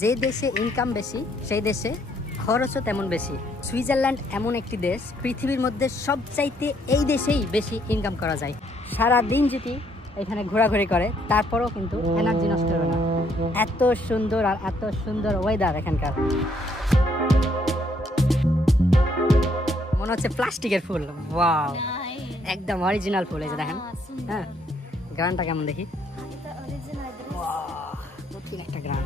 যে দেশে ইনকাম বেশি সেই দেশে খরচও তেমন বেশি। সুইজারল্যান্ড এমন একটি দেশ পৃথিবীর মধ্যে সবচাইতে এই দেশেই বেশি ইনকাম করা যায়। সারা দিন যদি এখানে ঘোরাঘুরি করে তারপরেও কিন্তু এনার্জি নষ্ট হবে না। এত সুন্দর আর এত সুন্দর ওয়েদার এখানকার। মনে হচ্ছে প্লাস্টিকের ফুল। ওয়াও, একদম অরিজিনাল ফুল। এই যে দেখেন, হ্যাঁ গ্রানটা কেমন দেখি। নতুন একটা গ্রান।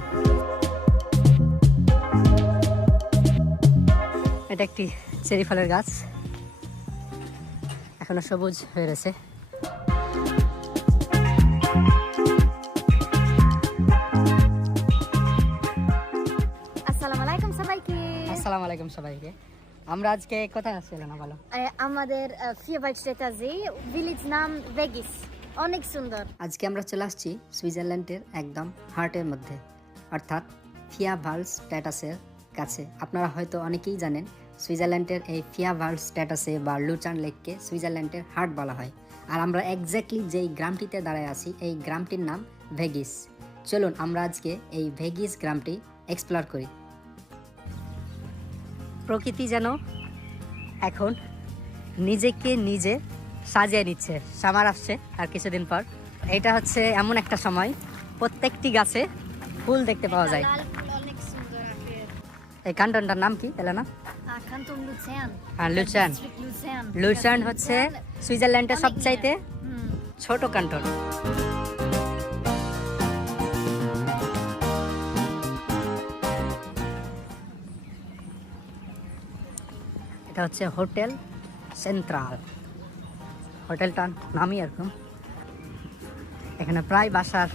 এটা একটি চেরি ফলের গাছ, এখনো সবুজ হয়ে রয়েছে। আসসালামু আলাইকুম সবাইকে। আসসালামু আলাইকুম সবাইকে। আমরা আজকে কোথায় আসছি না বলো? আমাদের ফিয়াভাইটস্টেটার যে ভিলেজ নাম ভেগিস, অনেক সুন্দর। আজকে আমরা চলে আসছি সুইজারল্যান্ডের একদম হার্টের মধ্যে, অর্থাৎ ফিয়াভালস্ট্যাটাসের কাছে। আপনারা হয়তো অনেকেই জানেন সুইজারল্যান্ডের এই ফিয়াভালস্ট্যাটাসে বা লুচার্ন লেককে সুইজারল্যান্ডের হার্ট বলা হয়। আর আমরা এক্স্যাক্টলি যেই গ্রামটিতে দাঁড়ায় আছি এই গ্রামটির নাম ভেগিস। চলুন আমরা আজকে এই ভেগিস গ্রামটি এক্সপ্লোর করি। প্রকৃতি যেন এখন নিজেকে নিজে সাজিয়ে নিচ্ছে। সামার আসছে আর কিছুদিন পর। এটা হচ্ছে এমন একটা সময় প্রত্যেকটি গাছে ফুল দেখতে পাওয়া যায়। অনেক সুন্দর। এই কান্টনটার নাম কি এলেনা? কান্টন লুসার্ন। হ্যাঁ, লুসার্ন। লুসার্ন হচ্ছে সুইজারল্যান্ডের সবচাইতে ছোট কান্টন। এটা হচ্ছে হোটেল সেন্ট্রাল। হোটেলটার নামই এরকম। এখানে প্রায় বাসার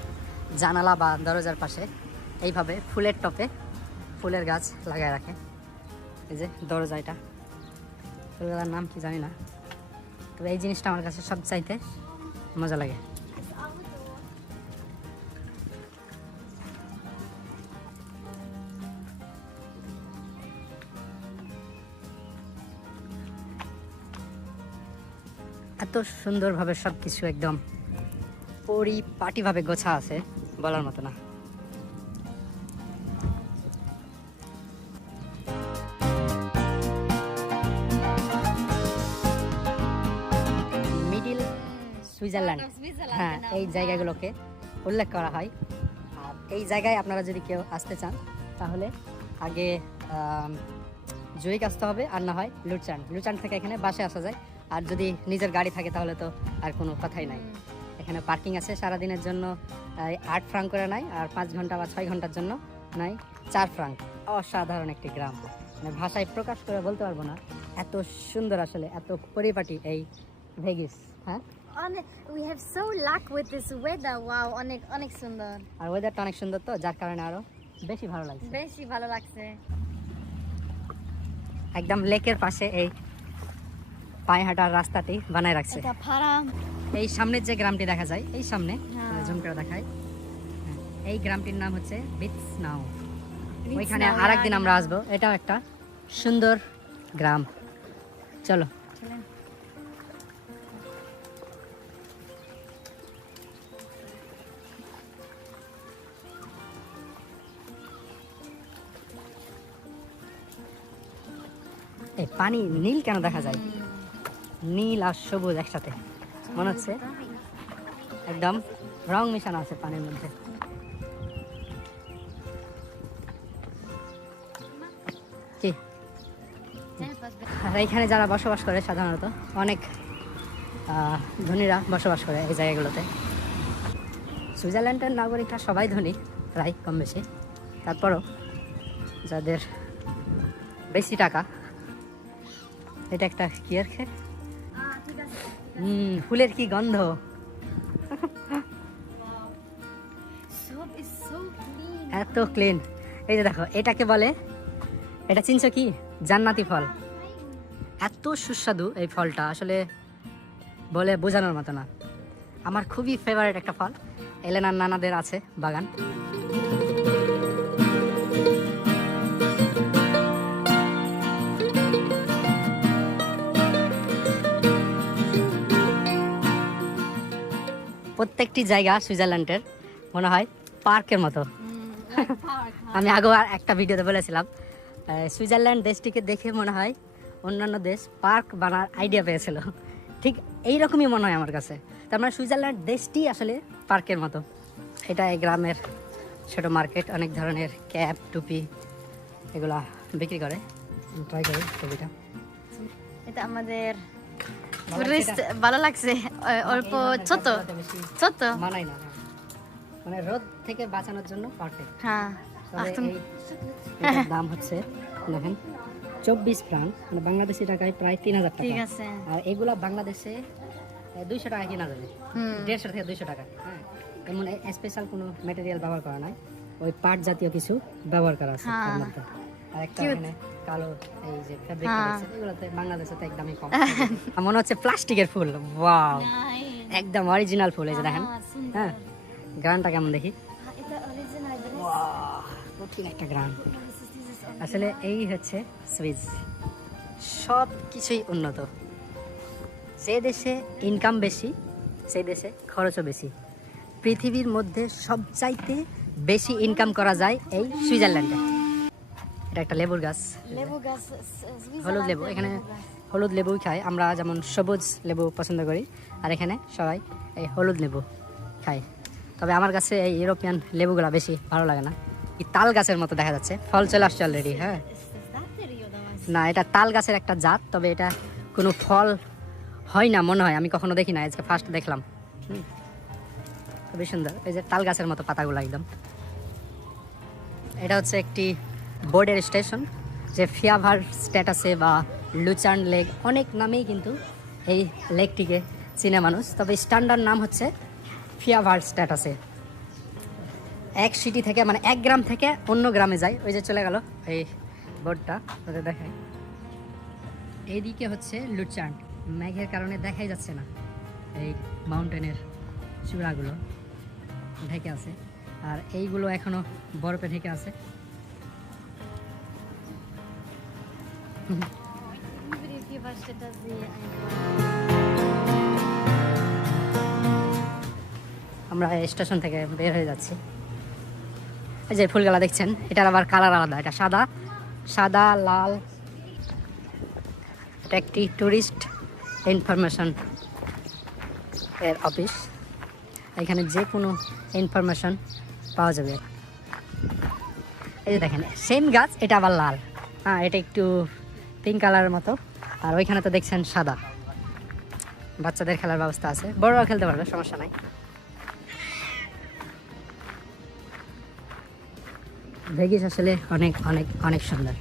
জানালা বা দরজার পাশে এইভাবে ফুলের টপে ফুলের গাছ লাগায় রাখে। এই যে দরজা, এটা ফুলগুলোর নাম কি জানি না, তবে এই জিনিসটা আমার কাছে সবচাইতে মজা লাগে। এত সুন্দরভাবে সব কিছু একদম পরিপাটিভাবে গোছা আছে, বলার মতো না। মিডিল সুইজারল্যান্ড, হ্যাঁ এই জায়গাগুলোকে উল্লেখ করা হয়। আর এই জায়গায় আপনারা যদি কেউ আসতে চান তাহলে আগে জুরিক আসতে হবে, আর না হয় লুচার্ন। লুচার্ন থেকে এখানে বাসে আসা যায়। আর যদি নিজের গাড়ি থাকে তাহলে তো আর কোনো কথাই নাই। এখানে পার্কিং আছে সারাদিনের জন্য 8 ফ্রাঙ্ক করে নাই, আর 5 ঘন্টা বা 6 ঘন্টার জন্য নাই 4 ফ্রাঙ্ক। অসাধারণ একটি গ্রাম, মানে ভাষায় প্রকাশ করে বলতে পারবো না, এত সুন্দর আসলে, এত পরিপাটি এই ভেগিস। হ্যাঁ, We have so luck with this weather. Wow, অনেক সুন্দর। আর ওয়েদারটা অনেক সুন্দর, তো যার কারণে আরো বেশি ভালো লাগছে। বেশি ভালো লাগছে। একদম লেকের পাশে এই পায়ে হাঁটার রাস্তাটি বানায় রাখছে। এটা ফার্ম। এই সামনের যে গ্রামটি দেখা যায়, এই সামনে হ্যাঁ। জুম করে দেখায়, এই গ্রামটির নাম হচ্ছে বিটসনাউ। ওইখানে বিটসনাউ, আরেকদিন আমরা আসবো। এটাও একটা সুন্দর গ্রাম। চলো। চলেন। এই পানি নীল কেন দেখা যায়? নীল আর সবুজ একসাথে, মনে হচ্ছে একদম রং মিশানো আছে পানির মধ্যে। কি আর এইখানে যারা বসবাস করে সাধারণত অনেক ধনীরা বসবাস করে এই জায়গাগুলোতে। সুইজারল্যান্ডের নাগরিকরা সবাই ধনী প্রায় কম বেশি, তারপরও যাদের বেশি টাকা। এটা একটা কি আর খে, ফুলের কি গন্ধ। এত ক্লিন। এই যে দেখো, এটাকে বলে, এটা চিনছো কি? জান্নাতি ফল। এত সুস্বাদু এই ফলটা, আসলে বলে বোঝানোর মতো না। আমার খুবই ফেভারিট একটা ফল। এলেনার নানাদের আছে বাগান। প্রত্যেকটি জায়গা সুইজারল্যান্ডের মনে হয় পার্কের মতো। আমি আগেও আর একটা ভিডিওতে বলেছিলাম সুইজারল্যান্ড দেশটিকে দেখে মনে হয় অন্যান্য দেশ পার্ক বানার আইডিয়া পেয়েছিল, ঠিক এইরকমই মনে হয় আমার কাছে। তার মানে সুইজারল্যান্ড দেশটি আসলে পার্কের মতো। এটা এই গ্রামের ছোটো মার্কেট, অনেক ধরনের ক্যাপ টুপি এগুলা বিক্রি করে। ট্রাই করি ছবিটা। এটা আমাদের ভালো টুরিস্ট লাগছে ভালো লাগছে, অল্প এই ধরনের ছোট জায়গাগুলোতে বেশি ছোট। মানায় না, মানে রোদ থেকে বাঁচানোর জন্য পারফেক্ট। হ্যাঁ তবে আচ্ছা। এটার দাম হচ্ছে দেখেন 24 ফ্রাঙ্ক, মানে বাংলাদেশি টাকায় প্রায় 3000 ঠিক টাকা। আছে। আর এগুলা বাংলাদেশে 200 টাকা কিনা যাবে, 150 থেকে 200 টাকা। হ্যাঁ, এমন স্পেশাল কোনো ম্যাটেরিয়াল ব্যবহার করা নাই, ওই পাট জাতীয় কিছু ব্যবহার করা আছে হ্যাঁ। এর মধ্যে। আর একটা Cute. এখানে কালো এই যে ফেব্রিক হ্যাঁ। আছে, এগুলোতে বাংলাদেশে তো একদমই কম। মনে হচ্ছে প্লাস্টিকের ফুল, ওয়াও একদম অরিজিনাল ফুল। এই যে দেখেন, হ্যাঁ গ্রানটা কেমন দেখি, এটা অরিজিনাল কঠিন একটা গ্রান। আসলে এই হচ্ছে সুইস, সব কিছুই উন্নত। যে দেশে ইনকাম বেশি সেই দেশে খরচও বেশি। পৃথিবীর মধ্যে সবচাইতে বেশি ইনকাম করা যায় এই সুইজারল্যান্ডে। এটা একটা লেবুর গাছ, লেবু গাছ, হলুদ লেবু। এখানে হলুদ লেবুই খায়, আমরা যেমন সবুজ লেবু পছন্দ করি, আর এখানে সবাই এই হলুদ লেবু খায়। তবে আমার কাছে এই ইউরোপিয়ান লেবুগুলা বেশি ভালো লাগে না, এই তাল গাছের মতো দেখা যাচ্ছে। ফল চলে আসছে অলরেডি। হ্যাঁ, না এটা তাল গাছের একটা জাত, তবে এটা কোনো ফল হয় না মনে হয়, আমি কখনো দেখি না, আজকে ফার্স্ট দেখলাম। খুবই সুন্দর, এই যে তাল গাছের মতো পাতাগুলো একদম। এটা হচ্ছে একটি বোর্ডের স্টেশন, যে ফিয়াভার স্ট্যাটাসে বা লুচার্ন লেক অনেক নামেই কিন্তু এই লেকটিকে চিনে মানুষ, তবে স্ট্যান্ডার্ড নাম হচ্ছে ফিয়াভার স্ট্যাটাসে। এক সিটি থেকে মানে এক গ্রাম থেকে অন্য গ্রামে যায়। ওই যে চলে গেল এই বোর্ডটা, ওদের দেখায়। এইদিকে হচ্ছে লুচার্ন, মেঘের কারণে দেখাই যাচ্ছে না, এই মাউন্টেনের চূড়াগুলো ঢেকে আছে, আর এইগুলো এখনো বরফে ঢেকে আছে। আমরা স্টেশন থেকে বের হয়ে যাচ্ছি। এই যে ফুলগুলা দেখছেন, এটার আবার কালার আলাদা, এটা সাদা সাদা লাল। এটা একটি ট্যুরিস্ট ইনফরমেশন এর অফিস, এখানে যে কোনো ইনফরমেশন পাওয়া যাবে। এই যে দেখেন সেম গাছ, এটা আবার লাল। হ্যাঁ, এটা একটু পিঙ্ক কালারের মতো, আর ওইখানে তো দেখছেন সাদা। বাচ্চাদের খেলার ব্যবস্থা আছে, বড়রাও খেলতে পারবে, সমস্যা নাই। ভেগিস আসলে অনেক অনেক অনেক সুন্দর।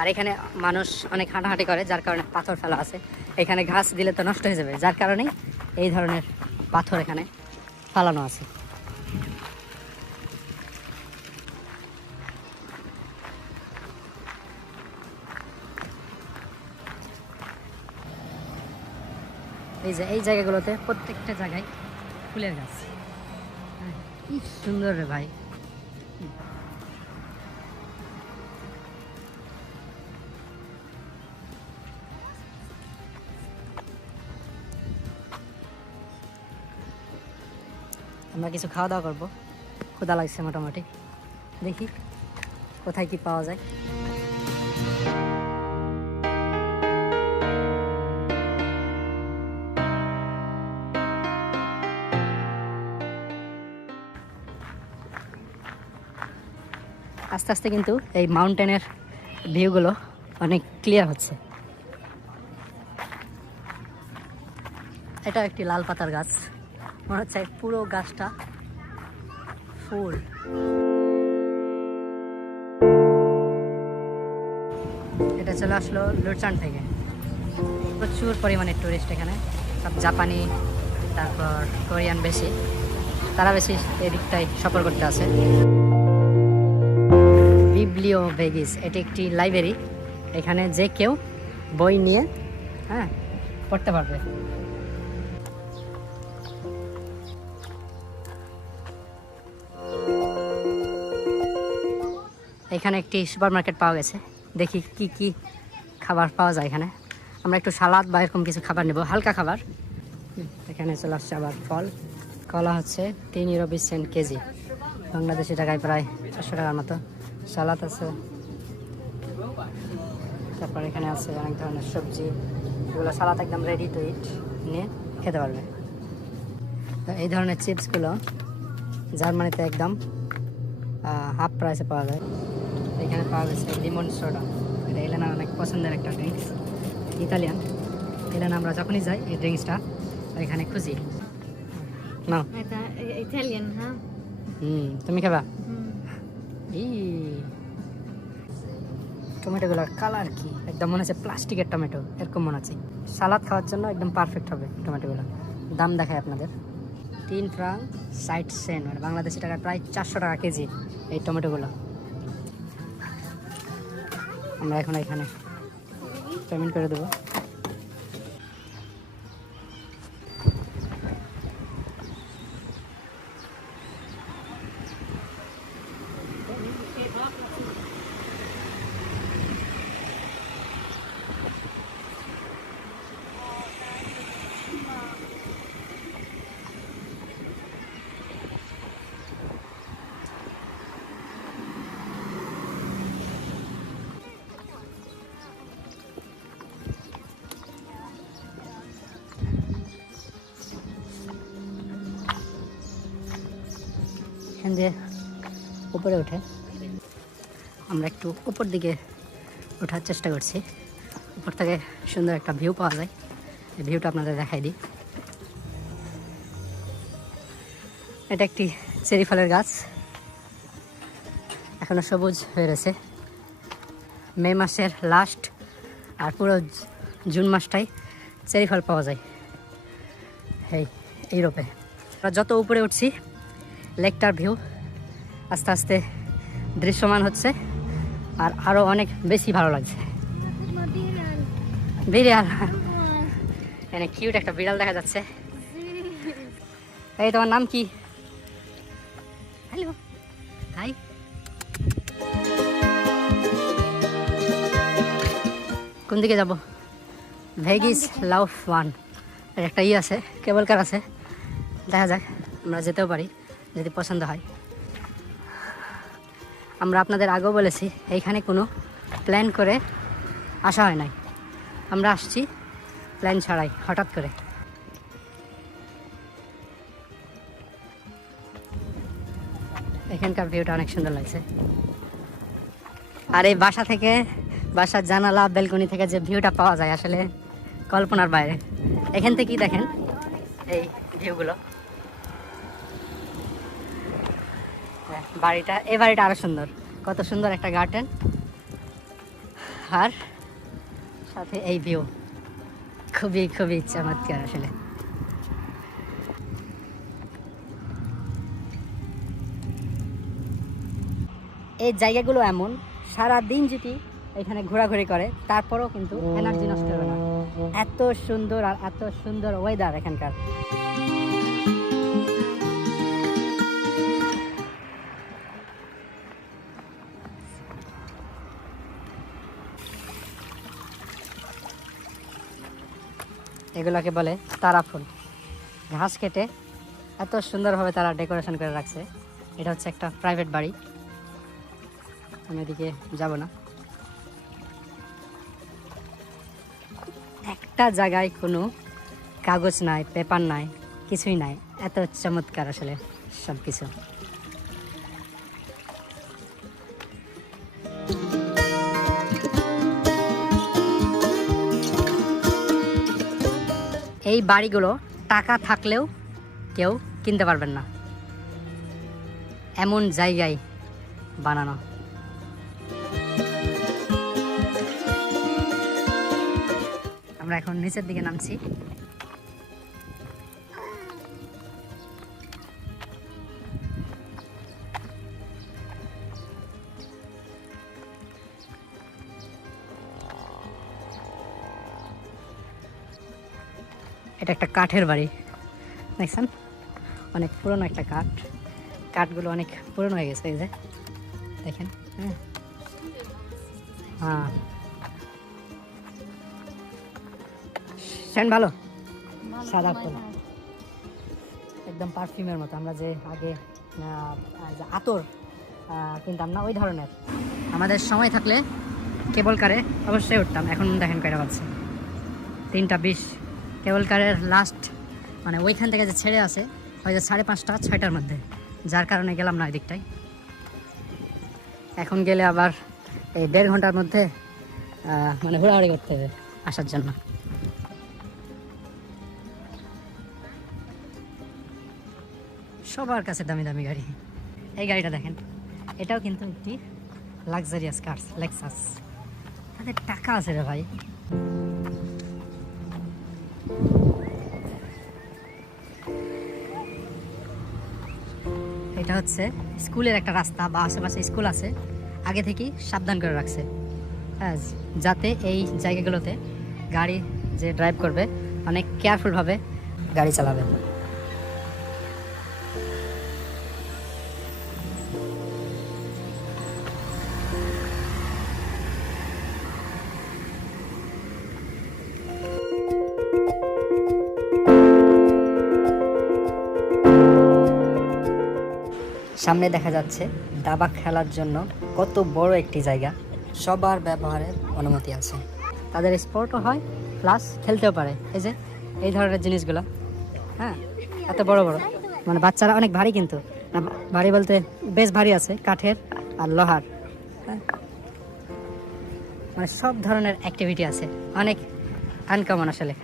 আর এখানে মানুষ অনেক হাঁটাহাঁটি করে, যার কারণে পাথর ফেলা আছে। এখানে ঘাস দিলে তো নষ্ট হয়ে যাবে, যার কারণেই এই ধরনের পাথর এখানে ফালানো আছে। এই যে এই জায়গাগুলোতে প্রত্যেকটা জায়গায় ফুলের গাছ। হ্যাঁ, কি সুন্দর রে ভাই। আমরা কিছু খাওয়া দাওয়া করবো, ক্ষুধা লাগছে মোটামুটি, দেখি কোথায় কি পাওয়া যায়। আস্তে আস্তে কিন্তু এই মাউন্টেনের ভিউগুলো অনেক ক্লিয়ার হচ্ছে। এটা একটি লাল পাতার গাছ, মনে হচ্ছে পুরো গাছটা ফুল। এটা চলে আসলো লুচার্ন থেকে। প্রচুর পরিমাণে টুরিস্ট এখানে, সব জাপানি, তারপর কোরিয়ান বেশি, তারা বেশি এদিকটাই সফর করতে আসে। বিবলিও ভেগিস, এটি একটি লাইব্রেরি, এখানে যে কেউ বই নিয়ে পড়তে পারবে। এখানে একটি সুপার মার্কেট পাওয়া গেছে, দেখি কি কি খাবার পাওয়া যায় এখানে। আমরা একটু সালাদ বা এরকম কিছু খাবার নেব, হালকা খাবার, এখানে চলে আসছে আবার ফল। কলা হচ্ছে 3 ইউরো 20 সেন্ট কেজি, বাংলাদেশি টাকায় প্রায় 400 টাকার মতো। সালাদ আছে, তারপর এখানে আছে অনেক ধরনের সবজি, এগুলো সালাদ একদম রেডি টু ইট, নিয়ে খেতে পারবে। তো এই ধরনের চিপসগুলো জার্মানিতে একদম হাফ প্রাইসে পাওয়া যায়। এখানে পাওয়া গেছে লিমন সোডা, এটা এলেনার অনেক পছন্দের একটা ড্রিঙ্কস, ইতালিয়ান। এলেনা আমরা যখনই যাই এই ড্রিঙ্কসটা এখানে খুঁজি। নাও। এটা ইতালিয়ান, হ্যাঁ। তুমি খাবা? এই টমেটোগুলোর কালার কি একদম মনে হচ্ছে প্লাস্টিকের টমেটো, এরকম মনে হচ্ছে। সালাদ খাওয়ার জন্য একদম পারফেক্ট হবে টমেটোগুলো। দাম দেখায় আপনাদের, 3 ফ্রাঙ্ক 60 সেন্ট, মানে বাংলাদেশি টাকায় প্রায় 400 টাকা কেজি এই টমেটোগুলো। আমরা এখন এখানে পেমেন্ট করে দেবো। এখান দিয়ে উপরে উঠে আমরা একটু উপর দিকে ওঠার চেষ্টা করছি। উপর থেকে সুন্দর একটা ভিউ পাওয়া যায়, এই ভিউটা আপনাদের দেখাই দিই। এটা একটি চেরি ফলের গাছ, এখনো সবুজ হয়ে রয়েছে। মে মাসের লাস্ট আর পুরো জুন মাসটাই চেরি ফল পাওয়া যায় এই ইউরোপে। আমরা যত উপরে উঠছি লেকটার ভিউ আস্তে আস্তে দৃশ্যমান হচ্ছে, আর আরও অনেক বেশি ভালো লাগছে। বিড়াল, এখানে কিউট একটা বিড়াল দেখা যাচ্ছে। এই তোমার নাম কি? Hello, hi. কোন দিকে যাব? ভেগিস লাউফ ওয়ান, এর একটা আছে, কেবল কার আছে, দেখা যাক আমরা যেতেও পারি যদি পছন্দ হয়। আমরা আপনাদের আগেও বলেছি এইখানে কোনো প্ল্যান করে আসা হয় নাই, আমরা আসছি প্ল্যান ছাড়াই, হঠাৎ করে। এখানকার ভিউটা অনেক সুন্দর লাগছে। আর এই বাসা থেকে, বাসার জানালা ব্যালকনি থেকে যে ভিউটা পাওয়া যায় আসলে কল্পনার বাইরে। এখান থেকেই দেখেন এই ভিউগুলো। বাড়িটা, এই বাড়িটা আরো সুন্দর, কত সুন্দর একটা গার্ডেন, আর সাথে এই ভিউ, খুবই খুবই চমৎকার আসলে। এই জায়গাগুলো এমন, সারা দিন যদি এখানে ঘোরাঘুরি করে তারপরেও কিন্তু এনার্জি নষ্ট হবে না, এত সুন্দর আর এত সুন্দর ওয়েদার এখানকার। এগুলোকে বলে তারা ফুল, ঘাস কেটে এত সুন্দরভাবে তারা ডেকোরেশন করে রাখছে। এটা হচ্ছে একটা প্রাইভেট বাড়ি, আমি এদিকে যাব না। একটা জায়গায় কোনো কাগজ নাই, পেপার নাই, কিছুই নাই, এত চমৎকার আসলে সব কিছু। এই বাড়িগুলো টাকা থাকলেও কেউ কিনতে পারবেন না, এমন জায়গায় বানানো। আমরা এখন নিচের দিকে নামছি। এটা একটা কাঠের বাড়ি, দেখছেন, অনেক পুরনো একটা কাঠ, কাঠগুলো অনেক পুরনো হয়ে গেছে, এই যে দেখেন। হ্যাঁ, সেন্ট ভালো, সাদা ফুল। একদম পারফিউমের মতো, আমরা যে আগে যে আতর কিনতাম না ওই ধরনের। আমাদের সময় থাকলে কেবল কারে অবশ্যই উঠতাম। এখন দেখেন কয়টা বাজছে, 3:20। কেবল কারের লাস্ট মানে ওইখান থেকে যে ছেড়ে আছে হয়তো 5:30 6টার মধ্যে, যার কারণে গেলাম না ওই দিকটায়। এখন গেলে আবার এই 1.5 ঘন্টার মধ্যে মানে ঘোরাঘুরি করতে হবে আসার জন্য। সবার কাছে দামি দামি গাড়ি। এই গাড়িটা দেখেন, এটাও কিন্তু একটি লাক্সারিয়াস কার, লেক্সাস। তাদের টাকা আছে রে ভাই। এটা হচ্ছে স্কুলের একটা রাস্তা বা আশেপাশে স্কুল আছে, আগে থেকেই সাবধান করে রাখছে, হ্যাঁ, যাতে এই জায়গাগুলোতে গাড়ি যে ড্রাইভ করবে অনেক কেয়ারফুলভাবে গাড়ি চালাবে। সামনে দেখা যাচ্ছে দাবা খেলার জন্য কত বড় একটি জায়গা, সবার ব্যবহারের অনুমতি আছে। তাদের স্পোর্টও হয় প্লাস খেলতেও পারে। এই যে এই ধরনের জিনিসগুলো, হ্যাঁ, এত বড় বড়, মানে বাচ্চারা অনেক ভারী, কিন্তু না, ভারী বলতে বেশ ভারী আছে, কাঠের আর লোহার, হ্যাঁ, মানে সব ধরনের অ্যাক্টিভিটি আছে, অনেক আনকমন আসলে।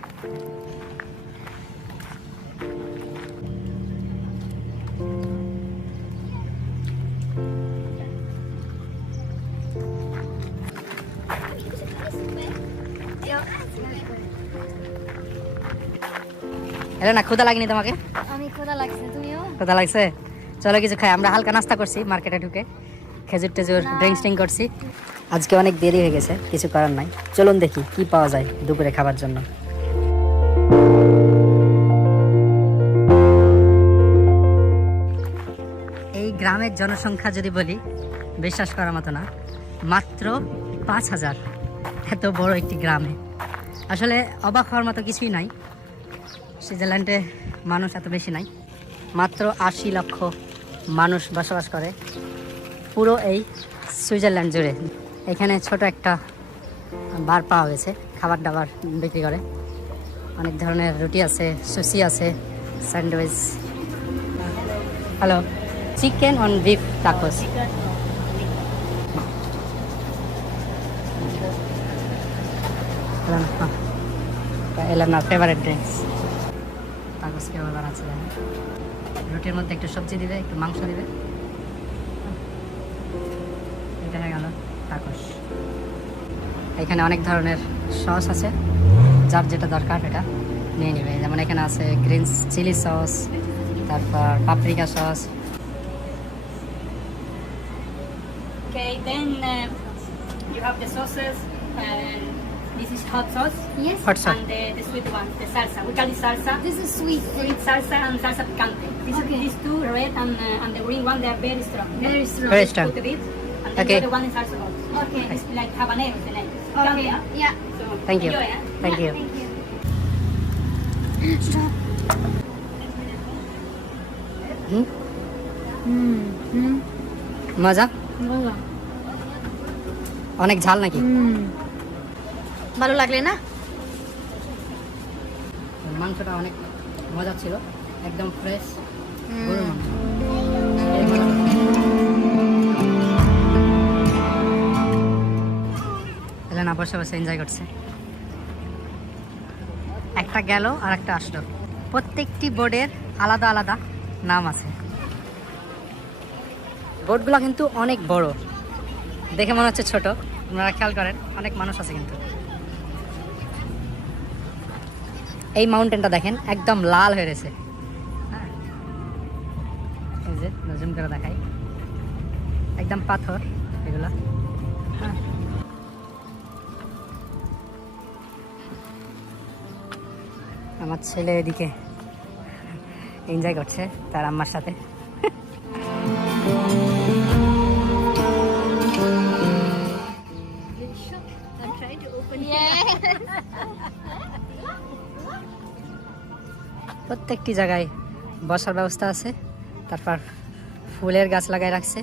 না ক্ষুধা লাগেনি তোমাকে? আমি ক্ষুধা লাগছে, তুমিও? ক্ষুধা লাগছে, চলো কিছু খাই। আমরা হালকা নাস্তা করছি মার্কেটে ঢুকে, খেজুর টেজুর ড্রিঙ্কস করছি। আজকে অনেক দেরি হয়ে গেছে, কিছু করার নাই। চলুন দেখি কি পাওয়া যায় দুপুরে খাবার জন্য। এই গ্রামের জনসংখ্যা যদি বলি, বিশ্বাস করার মতো না, মাত্র 5,000। এত বড় একটি গ্রামে আসলে অবাক হওয়ার মতো কিছুই নাই। সুইজারল্যান্ডে মানুষ এত বেশি নাই, মাত্র 80 লক্ষ মানুষ বসবাস করে পুরো এই সুইজারল্যান্ড জুড়ে। এখানে ছোট একটা বার পাওয়া গেছে, খাবার দাবার বিক্রি করে, অনেক ধরনের রুটি আছে, সুশি আছে, sandwich. Hello, chicken on beef tacos. এলাম না ফেভারিট ড্রিঙ্কস। টাকোস কীভাবে বানাচ্ছে জানেন? রুটির মধ্যে একটু সবজি দিবে, একটু মাংস দিবে, এটা হয়ে গেল টাকোস। এখানে অনেক ধরনের সস আছে, যার যেটা দরকার এটা নিয়ে নেবে। যেমন এখানে আছে গ্রিন চিলি সস, তারপর paprika sauce. Okay, then you have the sauces, and this is hot sauce. Yes. Hot sauce. And the sweet one, the salsa. We call it salsa. This is sweet. Sweet salsa and salsa picante. Okay. These two, red and the green one, they are very strong. Okay? Very strong. Very strong. Put a bit, and then Okay. the other one is also hot. Okay. It's like habanero, the name. Okay. Picante, yeah? Yeah. So, Thank you. enjoy, huh? Thank you. Thank you. Stop. মজা? ভালো। অনেক ঝাল নাকি? ভালো লাগলে না? মাংসটা অনেক মজা ছিল, একদম ফ্রেশ গরুর মাংস। এলেনা বসে বসে এনজয় করছে। একটা গেল আর একটা আসলো। প্রত্যেকটি বোর্ডের আলাদা আলাদা নাম আছে। বোর্ডগুলো কিন্তু অনেক বড়, দেখে মনে হচ্ছে ছোট, আপনারা খেয়াল করেন অনেক মানুষ আছে কিন্তু। এই মাউন্টেনটা দেখেন একদম লাল হয়ে রয়েছে, হ্যাঁ, এই যে জুম করে দেখাই, একদম পাথর এগুলা, হ্যাঁ। আমার ছেলে এদিকে এনজয় করছে তার আম্মার সাথে। I'm trying to open it. প্রত্যেকটি জায়গায় বসার ব্যবস্থা আছে, তারপর ফুলের গাছ লাগাই রাখছে।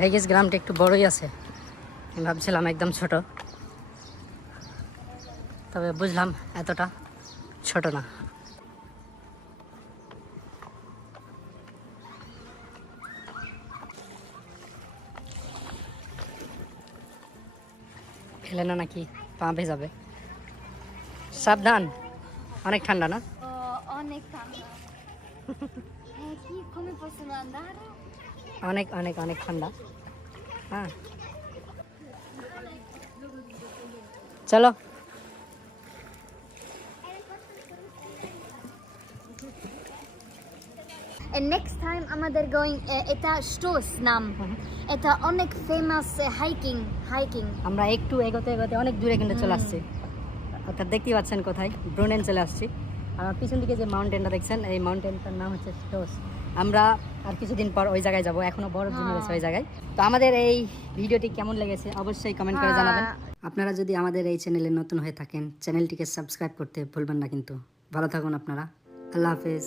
ভেগিস গ্রামটা একটু বড়ই আছে, আমি ভাবছিলাম একদম ছোট, তবে বুঝলাম এতটা ছোট না। ফেলে না নাকি পা ভেজাবে, সাবধান, অনেক ঠান্ডা না? অনেক ঠান্ডা। কি come possono andare? অনেক অনেক অনেক ঠান্ডা। হ্যাঁ চলো। And next time আমাদের going এটা স্টোস নাম, এটা অনেক ফেমাস হাইকিং। আমরা একটু এগোতে এগোতে অনেক দূরে কিন্তু চলে আসছি, অর্থাৎ দেখতেই পাচ্ছেন কোথায়, ব্রুনেন চলে আসছি। আর আমার পিছন দিকে যে মাউন্টেনটা দেখছেন, এই মাউন্টেনটার নাম হচ্ছে স্টোস। আমরা আর কিছুদিন পর ওই জায়গায় যাব, এখনো বরফ জমে গেছে ওই জায়গায়। তো আমাদের এই ভিডিওটি কেমন লেগেছে অবশ্যই কমেন্ট করে জানাবেন। আপনারা যদি আমাদের এই চ্যানেলে নতুন হয়ে থাকেন, চ্যানেলটিকে সাবস্ক্রাইব করতে ভুলবেন না কিন্তু। ভালো থাকুন আপনারা, আল্লাহ হাফেজ।